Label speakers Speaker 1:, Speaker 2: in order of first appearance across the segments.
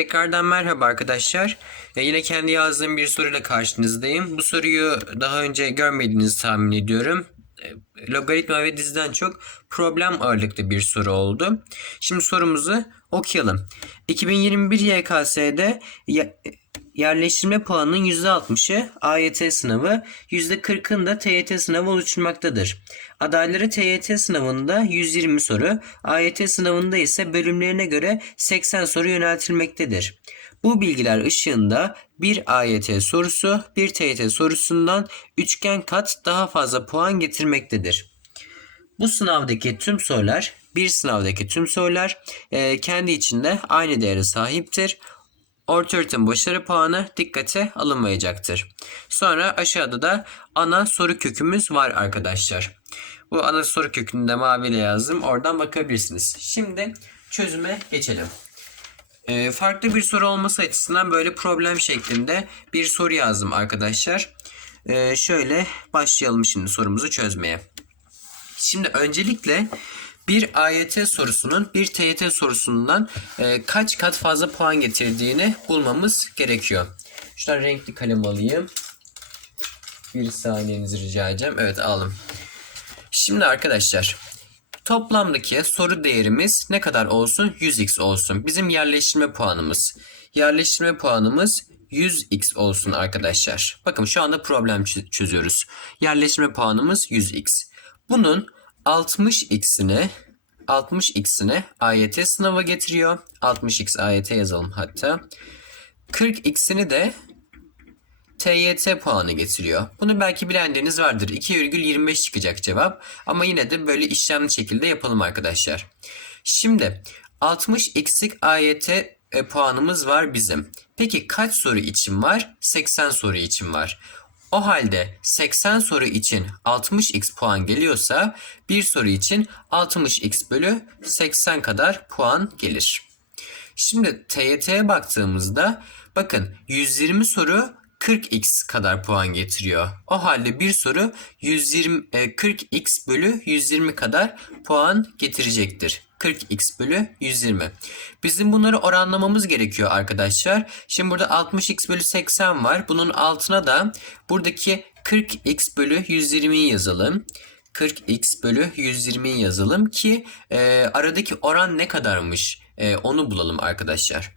Speaker 1: Tekrardan merhaba arkadaşlar. E, yine kendi yazdığım bir soruyla karşınızdayım. Bu soruyu daha önce görmediğinizi tahmin ediyorum. E, Logaritma ve diziden çok problem ağırlıklı bir soru oldu. Şimdi sorumuzu okuyalım. 2021 YKS'de yerleştirme puanının %60'ı AYT sınavı, %40'ın da TYT sınavı oluşturmaktadır. Adayları TYT sınavında 120 soru, AYT sınavında ise bölümlerine göre 80 soru yöneltilmektedir. Bu bilgiler ışığında bir AYT sorusu bir TYT sorusundan üçgen kat daha fazla puan getirmektedir. Bu sınavdaki tüm sorular, bir sınavdaki tüm sorular kendi içinde aynı değere sahiptir. Öğretim başarı puanı dikkate alınmayacaktır. Sonra aşağıda da ana soru kökümüz var arkadaşlar. Bu ana soru kökünü de maviyle yazdım. Oradan bakabilirsiniz. Şimdi çözüme geçelim. Ee, farklı bir soru olması açısından böyle problem şeklinde bir soru yazdım arkadaşlar. Ee, şöyle başlayalım şimdi sorumuzu çözmeye. Şimdi öncelikle bir AYT sorusunun bir TYT sorusundan e, kaç kat fazla puan getirdiğini bulmamız gerekiyor. Şuradan renkli kalem alayım. Bir saniyenizi rica edeceğim. Evet aldım. Şimdi arkadaşlar toplamdaki soru değerimiz ne kadar olsun? 100x olsun. Bizim yerleştirme puanımız. Yerleştirme puanımız 100x olsun arkadaşlar. Bakın şu anda problem çö- çözüyoruz. Yerleştirme puanımız 100x. Bunun 60x'ini 60x'ini AYT sınava getiriyor. 60x AYT yazalım hatta. 40x'ini de TYT puanı getiriyor. Bunu belki bilenleriniz vardır. 2,25 çıkacak cevap. Ama yine de böyle işlemli şekilde yapalım arkadaşlar. Şimdi 60x'lik AYT e, puanımız var bizim. Peki kaç soru için var? 80 soru için var. O halde 80 soru için 60x puan geliyorsa bir soru için 60x bölü 80 kadar puan gelir. Şimdi TYT'ye baktığımızda bakın 120 soru 40x kadar puan getiriyor. O halde bir soru 120 e, 40x bölü 120 kadar puan getirecektir. 40x bölü 120. Bizim bunları oranlamamız gerekiyor arkadaşlar. Şimdi burada 60x bölü 80 var. Bunun altına da buradaki 40x bölü 120'yi yazalım. 40x bölü 120'yi yazalım ki e, aradaki oran ne kadarmış e, onu bulalım arkadaşlar.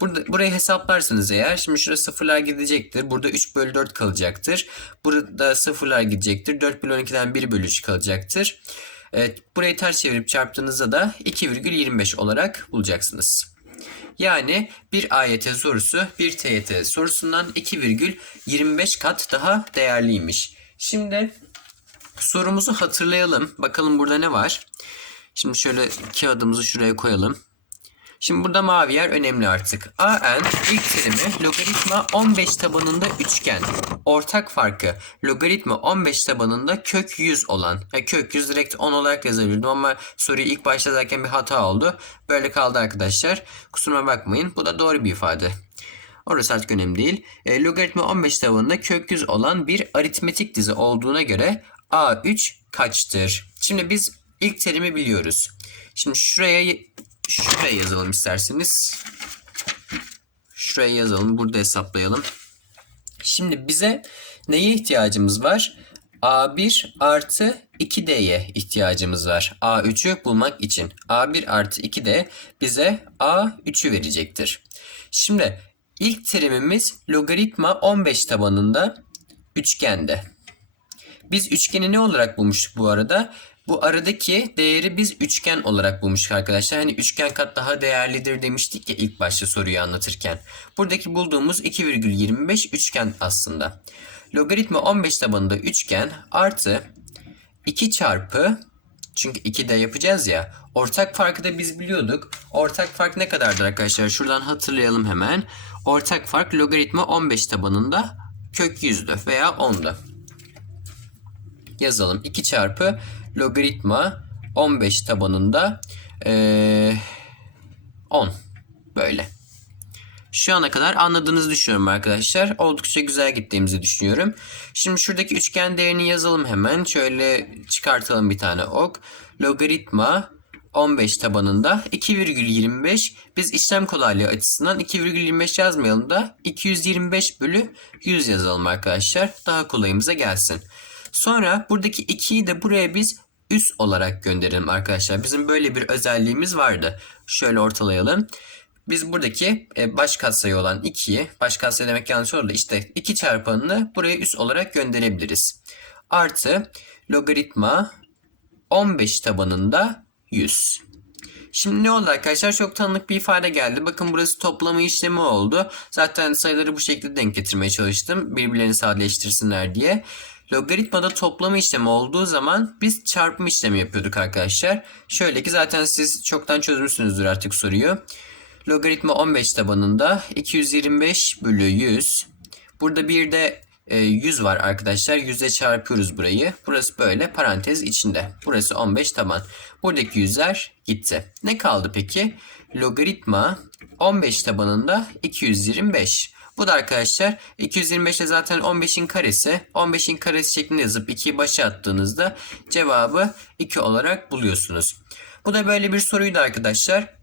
Speaker 1: Burada, burayı hesaplarsanız eğer şimdi şurada sıfırlar gidecektir. Burada 3 bölü 4 kalacaktır. Burada sıfırlar gidecektir. 4 bölü 12'den 1 bölü 3 kalacaktır. Evet, burayı ters çevirip çarptığınızda da 2,25 olarak bulacaksınız. Yani bir AYT sorusu bir TYT sorusundan 2,25 kat daha değerliymiş. Şimdi sorumuzu hatırlayalım. Bakalım burada ne var? Şimdi şöyle kağıdımızı şuraya koyalım. Şimdi burada mavi yer önemli artık. AN ilk terimi logaritma 15 tabanında üçgen. Ortak farkı logaritma 15 tabanında kök 100 olan. Ya kök 100 direkt 10 olarak yazabilirdim ama soruyu ilk başta bir hata oldu. Böyle kaldı arkadaşlar. Kusuruma bakmayın. Bu da doğru bir ifade. Orası artık önemli değil. E, logaritma 15 tabanında kök 100 olan bir aritmetik dizi olduğuna göre A3 kaçtır? Şimdi biz ilk terimi biliyoruz. Şimdi şuraya şuraya yazalım isterseniz. Şuraya yazalım. Burada hesaplayalım. Şimdi bize neye ihtiyacımız var? A1 artı 2D'ye ihtiyacımız var. A3'ü bulmak için. A1 artı 2D bize A3'ü verecektir. Şimdi ilk terimimiz logaritma 15 tabanında üçgende. Biz üçgeni ne olarak bulmuştuk bu arada? Bu aradaki değeri biz üçgen olarak bulmuştuk arkadaşlar. Hani üçgen kat daha değerlidir demiştik ya ilk başta soruyu anlatırken. Buradaki bulduğumuz 2,25 üçgen aslında. Logaritma 15 tabanında üçgen artı 2 çarpı çünkü 2 de yapacağız ya. Ortak farkı da biz biliyorduk. Ortak fark ne kadardır arkadaşlar? Şuradan hatırlayalım hemen. Ortak fark logaritma 15 tabanında kök 100'dü veya 10'du yazalım. 2 çarpı logaritma 15 tabanında ee, 10 böyle. Şu ana kadar anladığınızı düşünüyorum arkadaşlar. Oldukça güzel gittiğimizi düşünüyorum. Şimdi şuradaki üçgen değerini yazalım hemen. Şöyle çıkartalım bir tane ok. Logaritma 15 tabanında 2,25 biz işlem kolaylığı açısından 2,25 yazmayalım da 225 bölü 100 yazalım arkadaşlar. Daha kolayımıza gelsin. Sonra buradaki 2'yi de buraya biz üs olarak gönderelim arkadaşlar. Bizim böyle bir özelliğimiz vardı. Şöyle ortalayalım. Biz buradaki e, baş katsayı olan 2'yi, baş katsayı demek yanlış oldu. İşte 2 çarpanını buraya üs olarak gönderebiliriz. Artı logaritma 15 tabanında 100. Şimdi ne oldu arkadaşlar? Çok tanıdık bir ifade geldi. Bakın burası toplama işlemi oldu. Zaten sayıları bu şekilde denk getirmeye çalıştım. Birbirlerini sadeleştirsinler diye. Logaritmada toplama işlemi olduğu zaman biz çarpma işlemi yapıyorduk arkadaşlar. Şöyle ki zaten siz çoktan çözmüşsünüzdür artık soruyu. Logaritma 15 tabanında 225 bölü 100. Burada bir de e, 100 var arkadaşlar. 100'e çarpıyoruz burayı. Burası böyle parantez içinde. Burası 15 taban. Buradaki yüzler gitti. Ne kaldı peki? Logaritma 15 tabanında 225. Bu da arkadaşlar 225 de zaten 15'in karesi. 15'in karesi şeklinde yazıp 2'yi başa attığınızda cevabı 2 olarak buluyorsunuz. Bu da böyle bir soruydu arkadaşlar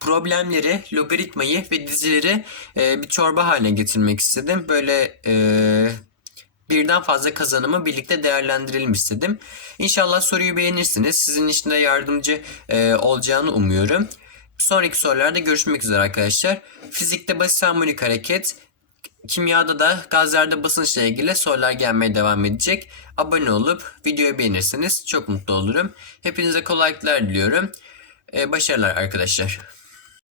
Speaker 1: problemleri, logaritmayı ve dizileri e, bir çorba haline getirmek istedim. Böyle e, birden fazla kazanımı birlikte değerlendirelim istedim. İnşallah soruyu beğenirsiniz. Sizin için de yardımcı e, olacağını umuyorum. Sonraki sorularda görüşmek üzere arkadaşlar. Fizikte basit harmonik hareket, kimyada da gazlarda basınçla ilgili sorular gelmeye devam edecek. Abone olup videoyu beğenirseniz çok mutlu olurum. Hepinize kolaylıklar diliyorum. E, başarılar arkadaşlar.